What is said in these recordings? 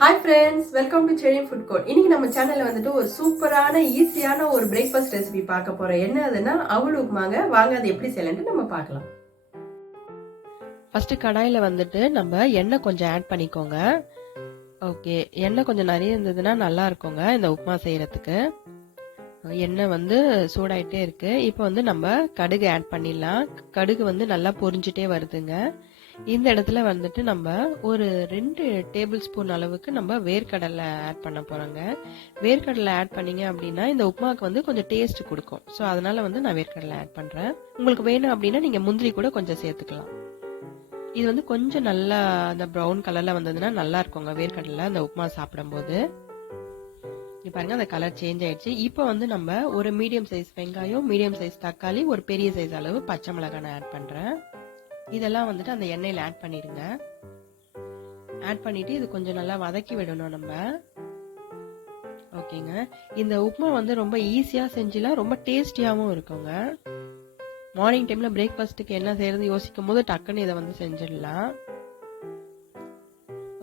Hi friends, welcome to செடி food court. இன்னைக்கு நம்ம சேனல்ல வந்துட்டு ஒரு சூப்பரான ஈஸியான ஒரு பிரேக்ஃபாஸ்ட் ரெசிபி பார்க்க போறோம். என்ன அதுன்னா அவல் உப்புமாங்க. வாங்க அது எப்படி செய்யலாம்னு நம்ம பார்க்கலாம். ஃபர்ஸ்ட் கடாயில வந்துட்டு நம்ம எண்ணெய் கொஞ்சம் ஆட் பண்ணிக்கோங்க. ஓகே, எண்ணெய் கொஞ்சம் நிறைய இருந்ததுன்னா நல்லா இருக்குங்க இந்த உப்புமா செய்யறதுக்கு. எண்ணெய் வந்து சூடாயிட்டே இருக்கு. இப்போ வந்து நம்ம கடுகு ஆட் பண்ணிடலாம். கடுகு வந்து நல்லா பொரிஞ்சுட்டே வருதுங்க. இந்த இடத்துல வந்துட்டு நம்ம ஒரு 2 டேபிள் ஸ்பூன் அளவுக்கு நம்ம வேர்க்கடலை ஆட் பண்ண போறோங்க. வேர்க்கடலை ஆட் பண்ணீங்க அப்படின்னா இந்த உப்புமாக்கு வந்து கொஞ்சம் டேஸ்ட் கொடுக்கும். ஸோ அதனால வந்து நான் வேர்க்கடலை ஆட் பண்றேன். உங்களுக்கு வேணும் அப்படின்னா நீங்க முந்திரி கூட கொஞ்சம் சேர்த்துக்கலாம். இது வந்து கொஞ்சம் நல்லா அந்த ப்ரௌன் கலர்ல வந்ததுன்னா நல்லா இருக்குங்க வேர்க்கடலை அந்த உப்புமா சாப்பிடும்போது. பாருங்க அந்த கலர் சேஞ்ச் ஆயிடுச்சு. இப்போ வந்து நம்ம ஒரு மீடியம் சைஸ் வெங்காயம், மீடியம் சைஸ் தக்காளி, ஒரு பெரிய சைஸ் அளவு பச்சை மிளகாய் ஆட் பண்றேன். இதெல்லாம் வந்துட்டு அந்த எண்ணெயில ஆட் பண்ணிடுங்க. ஆட் பண்ணிட்டு இது கொஞ்சம் நல்லா வதக்கி விடணும் நம்ம. ஓகேங்க, இந்த உப்புமா வந்து ரொம்ப ஈஸியா செஞ்சிடலாம், ரொம்ப டேஸ்டியாவும் இருக்குங்க. மார்னிங் டைம்ல பிரேக்ஃபாஸ்ட்டுக்கு என்ன செய்யறது யோசிக்கும் போது டக்குன்னு இதை வந்து செஞ்சிடலாம்.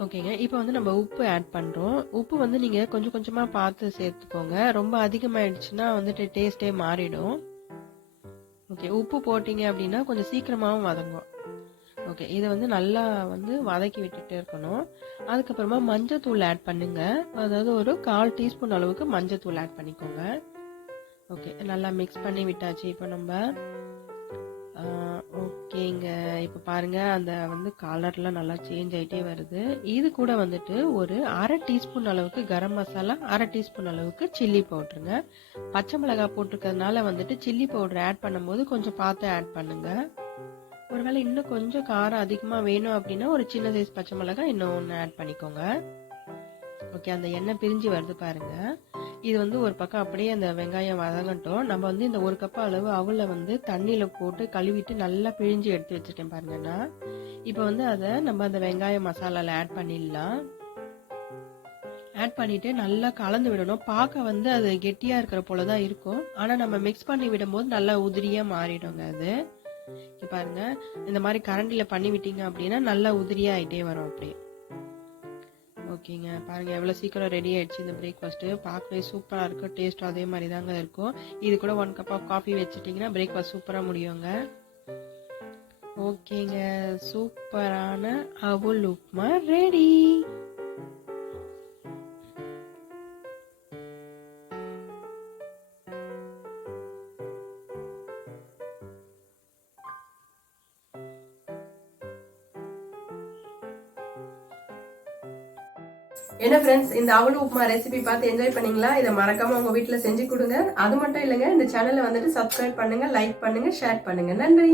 ஓகேங்க, இப்போ வந்து நம்ம உப்பு ஆட் பண்றோம். உப்பு வந்து நீங்க கொஞ்சம் கொஞ்சமா பார்த்து சேர்த்துக்கோங்க. ரொம்ப அதிகமாயிடுச்சுன்னா வந்துட்டு டேஸ்டே மாறிடும். ஓகே, உப்பு போட்டீங்க அப்படின்னா கொஞ்சம் சீக்கிரமாவும் வதங்கும். ஓகே, இதை வந்து நல்லா வந்து வதக்கி விட்டுட்டே இருக்கணும். அதுக்கப்புறமா மஞ்சத்தூள் ஆட் பண்ணுங்க. அதாவது ஒரு 1/4 டீஸ்பூன் அளவுக்கு மஞ்சத்தூள் ஆட் பண்ணிக்கோங்க. ஓகே, நல்லா மிக்ஸ் பண்ணி விட்டாச்சு. இப்போ நம்ம ஓகேங்க, இப்போ பாருங்க அந்த வந்து கலர்லாம் நல்லா சேஞ்ச் ஆயிட்டே வருது. இது கூட வந்துட்டு ஒரு 1/2 டீஸ்பூன் அளவுக்கு கரம் மசாலா, 1/2 டீஸ்பூன் அளவுக்கு சில்லி பவுடருங்க. பச்சை மிளகாய் போட்டிருக்கிறதுனால வந்துட்டு சில்லி பவுடர் ஆட் பண்ணும்போது கொஞ்சம் பார்த்து ஆட் பண்ணுங்க. ஒருவேளை இன்னும் கொஞ்சம் காரம் அதிகமா வேணும் அப்படின்னா ஒரு சின்ன சைஸ் பச்சை மிளகாய் இன்னும் ஒன்று ஆட் பண்ணிக்கோங்க. ஓகே, அந்த எண்ணெய் பிரிஞ்சு வருது பாருங்க. இது வந்து ஒரு பக்கம் அப்படியே அந்த வெங்காயம் வதங்கட்டும். நம்ம வந்து இந்த 1 கப் அளவு அவலை வந்து தண்ணியில போட்டு கழுவிட்டு நல்லா பிழிஞ்சு எடுத்து வச்சிருக்கேன் பாருங்கன்னா. இப்போ வந்து அதை நம்ம அந்த வெங்காய மசாலால ஆட் பண்ணிடலாம். ஆட் பண்ணிட்டு நல்லா கலந்து விடணும். பார்க்க வந்து அது கெட்டியா இருக்கிற போலதான் இருக்கும், ஆனா நம்ம மிக்ஸ் பண்ணி விடும் போது நல்லா உதிரியா மாறிடுங்க அது. பாருங்க, இந்த மாதிரி கரண்டில பண்ணி விட்டீங்க அப்படின்னா நல்லா உதிரியா ஆயிட்டே வரும் அப்படியே. ஓகேங்க, பாருங்க எவ்வளவு சீக்கிரம் ரெடி ஆயிடுச்சு இந்த பிரேக்ஃபாஸ்ட். பார்க்கவே சூப்பரா இருக்கு, டேஸ்ட் அதே மாதிரி தாங்க இருக்கும். இது கூட 1 கப் ஆஃப் காஃபி வச்சுட்டீங்கன்னா பிரேக்ஃபாஸ்ட் சூப்பரா முடியுங்க. ஓகேங்க, சூப்பரான அவல் உப்புமா ரெடி. என்ன ஃப்ரெண்ட்ஸ், இந்த அவல் உப்புமா ரெசிபி பார்த்து என்ஜாய் பண்ணீங்களா? இதை மறக்காம உங்க வீட்டுல செஞ்சு கொடுங்க. அது மட்டும் இல்லைங்க, இந்த சேனலை வந்துட்டு சப்ஸ்கிரைப் பண்ணுங்க, லைக் பண்ணுங்க, ஷேர் பண்ணுங்க. நன்றி.